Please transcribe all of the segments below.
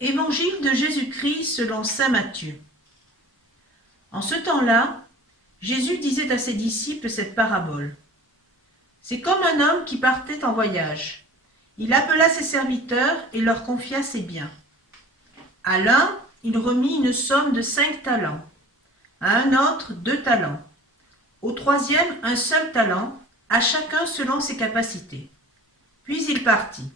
Évangile de Jésus-Christ selon saint Matthieu. En ce temps-là, Jésus disait à ses disciples cette parabole. C'est comme un homme qui partait en voyage. Il appela ses serviteurs et leur confia ses biens. À l'un, il remit une somme de 5 talents, à un autre 2 talents, au troisième un seul talent, à chacun selon ses capacités. Puis il partit.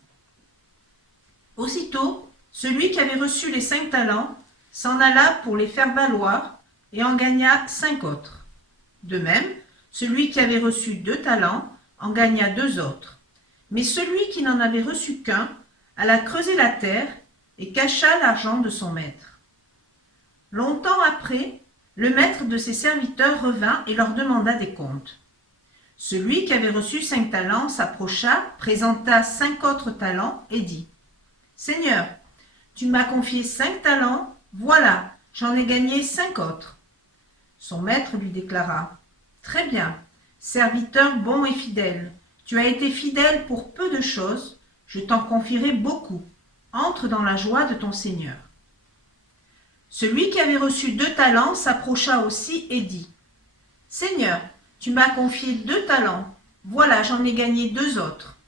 Aussitôt, celui qui avait reçu les 5 talents s'en alla pour les faire valoir et en gagna 5 autres. De même, celui qui avait reçu 2 talents en gagna 2 autres. Mais celui qui n'en avait reçu qu'un alla creuser la terre et cacha l'argent de son maître. Longtemps après, le maître de ses serviteurs revint et leur demanda des comptes. Celui qui avait reçu 5 talents s'approcha, présenta 5 autres talents et dit « Seigneur, tu m'as confié 5 talents, voilà, j'en ai gagné 5 autres. » Son maître lui déclara « Très bien, serviteur bon et fidèle, tu as été fidèle pour peu de choses, je t'en confierai beaucoup. Entre dans la joie de ton Seigneur. » Celui qui avait reçu 2 talents s'approcha aussi et dit « Seigneur, tu m'as confié 2 talents, voilà, j'en ai gagné 2 autres. »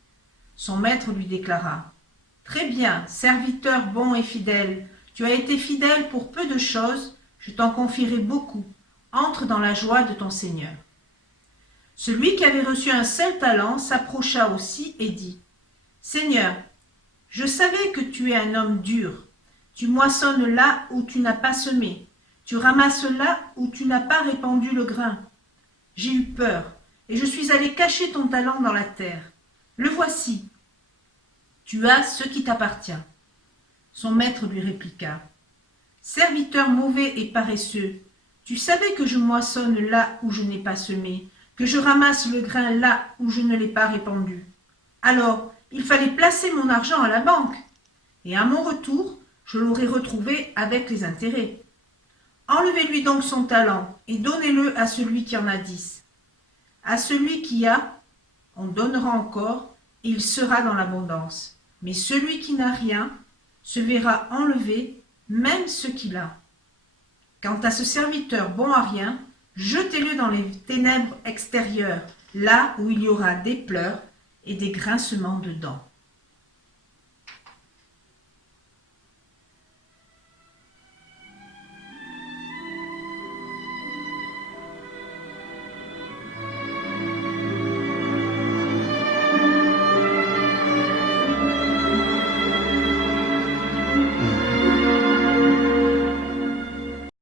Son maître lui déclara « Très bien, serviteur bon et fidèle, tu as été fidèle pour peu de choses, je t'en confierai beaucoup. Entre dans la joie de ton Seigneur. » Celui qui avait reçu un seul talent s'approcha aussi et dit « Seigneur, je savais que tu es un homme dur. Tu moissonnes là où tu n'as pas semé. Tu ramasses là où tu n'as pas répandu le grain. J'ai eu peur et je suis allé cacher ton talent dans la terre. Le voici. Tu as ce qui t'appartient. » Son maître lui répliqua « Serviteur mauvais et paresseux, tu savais que je moissonne là où je n'ai pas semé, que je ramasse le grain là où je ne l'ai pas répandu. Alors, il fallait placer mon argent à la banque, et à mon retour, je l'aurais retrouvé avec les intérêts. Enlevez-lui donc son talent, et donnez-le à celui qui en a 10. À celui qui a, on donnera encore, et il sera dans l'abondance. Mais celui qui n'a rien, se verra enlever même ce qu'il a. Quant à ce serviteur bon à rien, jetez-le dans les ténèbres extérieures, là où il y aura des pleurs et des grincements de dents.